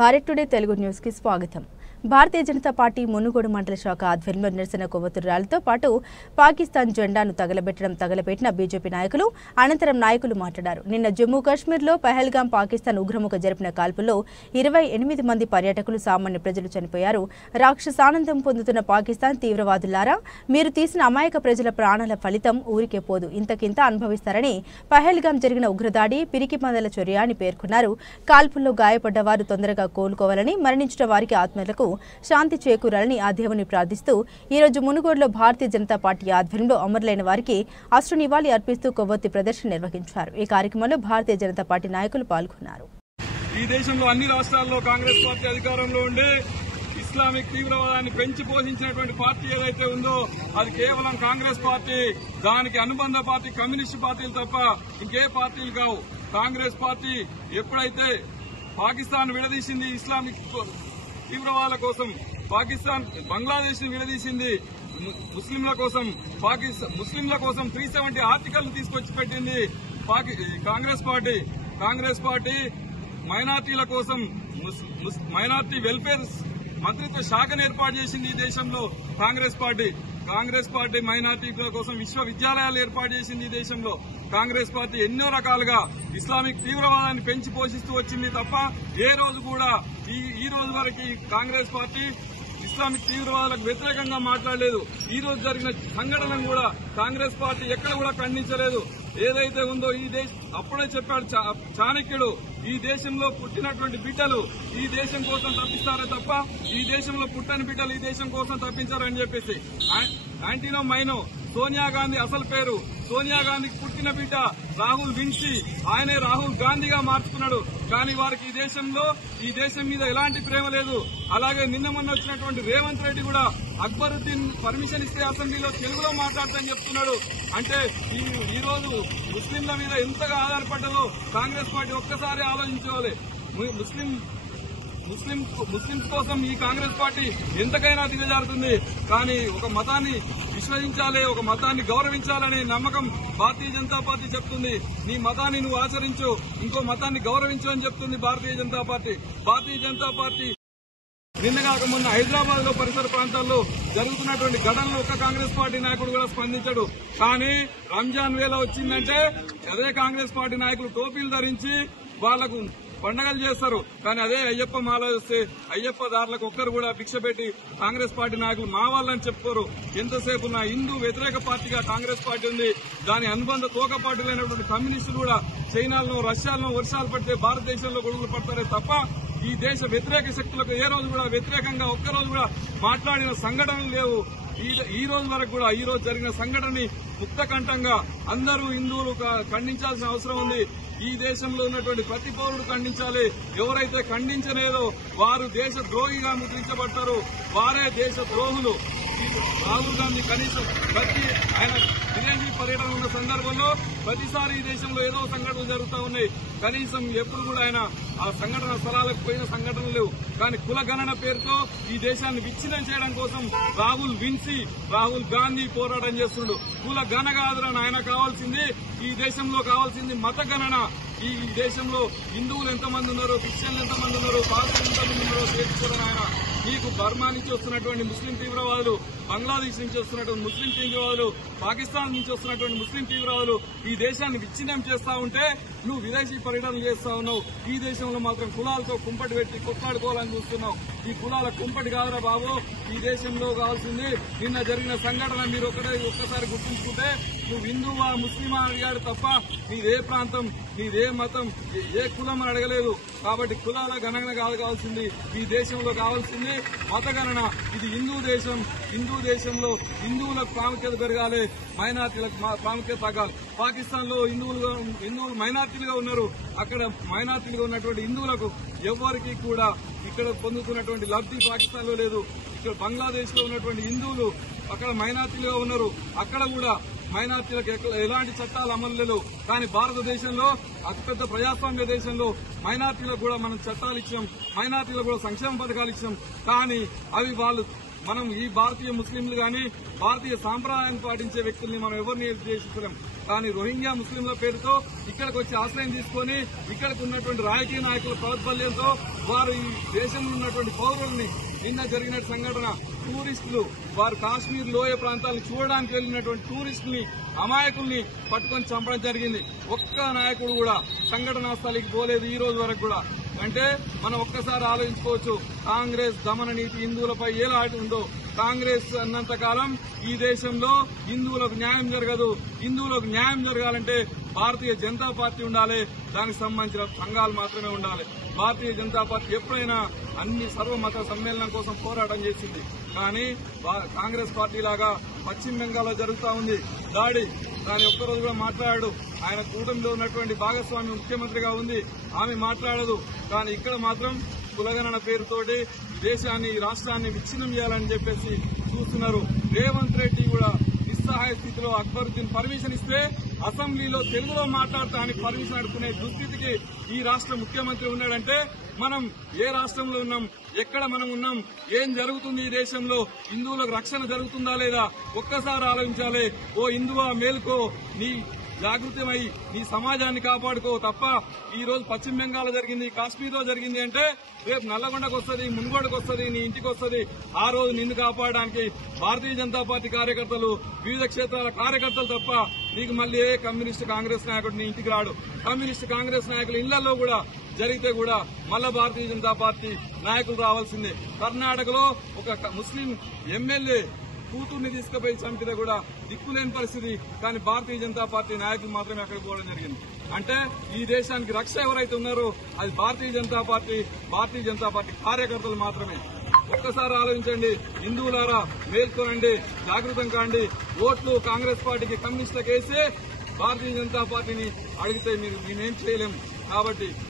Bharat today Telugu news కి స్వాగతం. Bharatiya Janata party Munugode మండల శాఖ ఆధ్వర్యంలో నిరసన కొవ్వొత్తుల ర్యాలీతో పాటు పాకిస్తాన్ జెండాను తగలబెట్టిన బీజేపీ నాయకులు అనంతరం నాయకులు మాట్లాడారు. నిన్న జమ్మూ కాశ్మీర్లో పహల్గాం పాకిస్తాన్ ఉగ్రముఖ జరిపిన కాల్పుల్లో 28 మంది పర్యాటకులు సామాన్య ప్రజలు చనిపోయారు. రాక్షసానందం పొందుతున్న పాకిస్తాన్ తీవ్రవాదులారా, మీరు తీసిన అమాయక ప్రజల ప్రాణాల ఫలితం ఊరికే పోదు, ఇంతకింత అనుభవిస్తారని పహల్గాం జరిగిన ఉగ్రదాడి పిరికి మందల చర్య అని పేర్కొన్నారు. కాల్పుల్లో గాయపడ్డ వారు తొందరగా కోలుకోవాలని, మరణించిన వారికి ఆత్మలకు శాంతి చేకూరాలని ఆ దేవుని ప్రార్థిస్తూ ఈ రోజు మునుగోడులో భారతీయ జనతా పార్టీ ఆధ్వర్యంలో అమరులైన వారికి అశ్రు నివాళి అర్పిస్తూ కొవ్వొత్తి ప్రదర్శన నిర్వహించారు. ఈ కార్యక్రమంలో భారతీయ జనతా పార్టీ నాయకులు పాల్గొన్నారు. ఈ దేశంలో అన్ని రాష్ట్రాల్లో కాంగ్రెస్ పార్టీ అధికారంలో ఉండి ఇస్లామిక్ తీవ్రవాదాన్ని పెంచి పోషించినటువంటి పార్టీ ఏదైతే ఉందో అది కేవలం కాంగ్రెస్ పార్టీ. దానికి అనుబంధ పార్టీ కమ్యూనిస్టు పార్టీలు తప్ప ఇంకే పార్టీలు కావు. కాంగ్రెస్ పార్టీ ఎప్పుడైతే పాకిస్తాన్ విడదీసింది ఇస్లామిక్ తీవ్రవాదుల కోసం, పాకిస్తాన్ బంగ్లాదేశ్ ని విడదీసింది ముస్లింల కోసం, ముస్లింల కోసం 370 ఆర్టికల్ తీసుకొచ్చి పెట్టింది కాంగ్రెస్ పార్టీ మైనార్టీల కోసం మైనార్టీ వెల్ఫేర్ మంత్రిత్వ శాఖను ఏర్పాటు చేసింది ఈ దేశంలో కాంగ్రెస్ పార్టీ మైనార్టీల కోసం విశ్వవిద్యాలయాలు ఏర్పాటు చేసింది ఈ దేశంలో. కాంగ్రెస్ పార్టీ ఎన్నో రకాలుగా ఇస్లామిక్ తీవ్రవాదాన్ని పెంచి పోషిస్తూ వచ్చింది తప్ప ఏ రోజు కూడా ఈ రోజు వరకు కాంగ్రెస్ పార్టీ ఇస్లామిక్ తీవ్రవాదులకు వ్యతిరేకంగా మాట్లాడలేదు. ఈ రోజు జరిగిన సంఘటనను కూడా కాంగ్రెస్ పార్టీ ఎక్కడ కూడా ఖండించలేదు. ఏదైతే ఉందో అప్పుడే చెప్పాడు చాణక్యుడు, ఈ దేశంలో పుట్టినటువంటి బిడ్డలు ఈ దేశం కోసం తప్పిస్తారే తప్ప ఈ దేశంలో పుట్టని బిడ్డలు ఈ దేశం కోసం తప్పించారని చెప్పేసి. యాంటీనో మైనో సోనియా గాంధీ అసలు పేరు, సోనియా గాంధీకి పుట్టిన బిడ్డ రాహుల్ విన్సీ, ఆయనే రాహుల్ గాంధీగా మార్చుకున్నాడు. కానీ వారికి ఈ దేశం మీద ఎలాంటి ప్రేమ లేదు. అలాగే నిన్న మొన్న వచ్చినటువంటి రేవంత్ రెడ్డి కూడా అక్బరుద్దీన్ పర్మిషన్ ఇస్తే అసెంబ్లీలో తెలుగులో మాట్లాడతానని చెప్తున్నాడు. అంటే ఈ రోజు ముస్లింల మీద ఎంతగా ఆధారపడ్డదో కాంగ్రెస్ పార్టీ ఒక్కసారి ఆలోచించుకోవాలి. ముస్లింస్ కోసం ఈ కాంగ్రెస్ పార్టీ ఎంతకైనా దిగజారుతుంది. కానీ ఒక మతాన్ని విశ్వసించాలి, ఒక మతాన్ని గౌరవించాలనే నమ్మకం భారతీయ జనతా పార్టీ చెప్తుంది. నీ మతాన్ని నువ్వు ఆచరించు, ఇంకో మతాన్ని గౌరవించు అని చెప్తుంది భారతీయ జనతా పార్టీ. నిన్నగాక మొన్న హైదరాబాద్ లో పరిసర ప్రాంతాల్లో జరుగుతున్నటువంటి ఘటనలు ఒక్క కాంగ్రెస్ పార్టీ నాయకుడు కూడా స్పందించాడు. కానీ రంజాన్ వేళ వచ్చిందంటే అదే కాంగ్రెస్ పార్టీ నాయకులు టోపీలు ధరించి వాళ్లకు పండగలు చేస్తారు. కానీ అదే అయ్యప్ప మాల వస్తే అయ్యప్ప దారులకు ఒక్కరు కూడా భిక్ష పెట్టి కాంగ్రెస్ పార్టీ నాయకులు మా వాళ్ళని చెప్పుకోరు. ఎంతసేపు ఉన్న హిందూ వ్యతిరేక పార్టీగా కాంగ్రెస్ పార్టీ ఉంది. దాని అనుబంధ తోక పార్టీలైనటువంటి కమ్యూనిస్టులు కూడా చైనాలో రష్యాలో వర్షాలు పడితే భారతదేశంలో గొడుగులు పడతారే తప్ప ఈ దేశ వ్యతిరేక శక్తులకు ఏ రోజు కూడా వ్యతిరేకంగా ఒక్కరోజు కూడా మాట్లాడిన సంఘటనలు లేవు. ఈ రోజు వరకు కూడా ఈ రోజు జరిగిన సంఘటనని ముక్తకంఠంగా అందరూ హిందువులు ఖండించాల్సిన అవసరం ఉంది. ఈ దేశంలో ఉన్నటువంటి ప్రతి పౌరుడు ఖండించాలి. ఎవరైతే ఖండించలేదో వారు దేశ ద్రోహిగా ముద్రించబడతారు, వారే దేశ ద్రోహులు. రాహుల్ గాంధీ కనీసం ఆయన విదేశీ పర్యటన ఉన్న సందర్భంలో ప్రతిసారి ఈ దేశంలో ఏదో సంఘటనలు జరుగుతూ ఉన్నాయి. కనీసం ఎప్పుడు కూడా ఆయన ఆ సంఘటన స్థలాలకు పోయిన సంఘటనలు లేవు. కానీ కులగణన పేరుతో ఈ దేశాన్ని విచ్ఛిన్నం చేయడం కోసం రాహుల్ గాంధీ పోరాటం చేస్తున్నాడు. కుల గణ కాదురని ఆయన కావాల్సింది, ఈ దేశంలో కావాల్సింది మత గణన. ఈ దేశంలో హిందువులు ఎంతమంది ఉన్నారో, క్రిస్టియన్లు ఎంతమంది ఉన్నారో, పార్సీలు ఎంతమంది ఉన్నారో తెలుసుకోవడం ఆయన. మీకు బర్మా నుంచి వస్తున్నటువంటి ముస్లిం తీవ్రవాదులు, బంగ్లాదేశ్ నుంచి వస్తున్నటువంటి ముస్లిం తీవ్రవాదులు, పాకిస్తాన్ నుంచి వస్తున్నటువంటి ముస్లిం తీవ్రవాదులు ఈ దేశాన్ని విచ్ఛిన్నం చేస్తా ఉంటే నువ్వు విదేశీ పర్యటనలు చేస్తా ఉన్నావు. ఈ దేశంలో మాత్రం కులాలతో కుంపటి పెట్టి కొట్లాడుకోవాలని చూస్తున్నావు. ఈ కులాల కుంపటి కాదురా బాబు. ఈ దేశంలో కావాల్సింది నిన్న జరిగిన సంఘటన మీరు ఒక్కసారి గుర్తుంచుకుంటే నువ్వు హిందువా ముస్లిమా అడిగాడు తప్ప నీదే ప్రాంతం, నీదే మతం, ఏ కులం అని అడగలేదు. కాబట్టి కులాల గణన కావాల్సింది, ఈ దేశంలో కావాల్సింది మత గణన. ఇది హిందూ దేశంలో హిందువులకు ప్రాముఖ్యత పెరగాలి, మైనార్టీలకు ప్రాముఖ్యత తగ్గాలి. పాకిస్తాన్ లో హిందువులు మైనార్టీలుగా ఉన్నారు. అక్కడ మైనార్టీలుగా ఉన్నటువంటి హిందువులకు ఎవరికి కూడా ఇక్కడ పొందుతున్నటువంటి లబ్ధి పాకిస్తాన్ లో లేదు. ఇక్కడ బంగ్లాదేశ్ లో ఉన్నటువంటి హిందువులు అక్కడ మైనార్టీలుగా ఉన్నారు. అక్కడ కూడా మైనార్టీలకు ఎలాంటి చట్టాలు అమలు లేవు. కానీ భారతదేశంలో అతిపెద్ద ప్రజాస్వామ్య దేశంలో మైనార్టీలకు కూడా మనం చట్టాలు ఇచ్చాం, మైనార్టీలకు కూడా సంక్షేమ పథకాలు ఇచ్చాం. కానీ అవి వాళ్ళు మనం ఈ భారతీయ ముస్లింలు గాని భారతీయ సాంప్రదాయాన్ని పాటించే వ్యక్తుల్ని మనం ఎవరిని చేస్తున్నాం. కానీ రోహింగ్యా ముస్లింల పేరుతో ఇక్కడికి వచ్చి ఆశ్రయం తీసుకుని ఇక్కడికి ఉన్నటువంటి రాజకీయ నాయకుల ప్రోద్బల్యంతో వారు ఈ దేశంలో ఉన్నటువంటి పౌరుల్ని నిన్న జరిగిన సంఘటన టూరిస్టులు వారు కాశ్మీర్ లోయ ప్రాంతాలను చూడడానికి వెళ్లినటువంటి టూరిస్టుల్ని అమాయకుల్ని పట్టుకొని చంపడం జరిగింది. ఒక్క నాయకుడు కూడా సంఘటనా స్థలికి పోలేదు ఈ రోజు వరకు కూడా. అంటే మనం ఒక్కసారి ఆలోచించుకోవచ్చు, కాంగ్రెస్ దమన నీతి హిందువులపై ఎలాంటి ఉందో. కాంగ్రెస్ అన్నంత కాలం ఈ దేశంలో హిందువులకు న్యాయం జరగదు. హిందువులకు న్యాయం జరగాలంటే భారతీయ జనతా పార్టీ ఉండాలి, దానికి సంబంధించిన సంఘాలు మాత్రమే ఉండాలి. భారతీయ జనతా పార్టీ ఎప్పుడైనా అన్ని సర్వమత సమ్మేళనం కోసం పోరాటం చేసింది. కానీ కాంగ్రెస్ పార్టీ లాగా పశ్చిమ బెంగాల్లో జరుగుతా ఉంది దాడి, దాని ఒక్కరోజు కూడా మాట్లాడాడు. ఆయన కూటమిలో ఉన్నటువంటి భాగస్వామి ముఖ్యమంత్రిగా ఉంది, ఆమె మాట్లాడదు. కానీ ఇక్కడ మాత్రం కులగణన పేరుతోటి దేశాన్ని రాష్ట్రాన్ని విచ్ఛిన్నం చేయాలని చెప్పేసి చూస్తున్నారు. రేవంత్ రెడ్డి కూడా నిస్సహాయ స్థితిలో అక్బరుద్దీన్ పర్మిషన్ ఇస్తే అసెంబ్లీలో తెలుగులో మాట్లాడటానికి పర్మిషన్ అడుగుకునే దుస్థితికి ఈ రాష్ట్ర ముఖ్యమంత్రి ఉన్నాడంటే మనం ఏ రాష్ట్రంలో ఉన్నాం, ఎక్కడ మనం ఉన్నాం, ఏం జరుగుతుంది ఈ దేశంలో, హిందువులకు రక్షణ జరుగుతుందా లేదా ఒక్కసారి ఆలోచించాలి. ఓ హిందువా మేలుకో, నీ జాగృతమై నీ సమాజాన్ని కాపాడుకో. తప్ప ఈ రోజు పశ్చిమ బెంగాల్లో జరిగింది, కాశ్మీర్లో జరిగింది అంటే రేపు నల్లగొండకు వస్తుంది, మునుగోడుకు వస్తుంది, నీ ఇంటికి వస్తుంది. ఆ రోజు నిన్ను కాపాడడానికి భారతీయ జనతా పార్టీ కార్యకర్తలు, వివిధ క్షేత్రాల కార్యకర్తలు తప్ప నీకు మళ్లీ ఏ కమ్యూనిస్ట్ కాంగ్రెస్ నాయకుడు నీ ఇంటికి రాడు. కమ్యూనిస్ట్ కాంగ్రెస్ నాయకుల ఇళ్లలో కూడా జరిగితే కూడా మళ్ళా భారతీయ జనతా పార్టీ నాయకులు రావాల్సిందే. కర్ణాటకలో ఒక ముస్లిం ఎమ్మెల్యే కూతుర్ని తీసుకుపోయి చంపితే కూడా దిక్కులేని పరిస్థితి. కానీ భారతీయ జనతా పార్టీ నాయకులు మాత్రమే అక్కడికి పోవడం జరిగింది. అంటే ఈ దేశానికి రక్ష ఎవరైతే ఉన్నారో అది భారతీయ జనతా పార్టీ కార్యకర్తలు మాత్రమే. ఒక్కసారి ఆలోచించండి, హిందువులారా మేల్కొనండి, జాగృతం కాండి. ఓట్లు కాంగ్రెస్ పార్టీకి కమ్యూనిస్టులకు వేసి భారతీయ జనతా పార్టీని అడిగితే మేమేం చేయలేము. కాబట్టి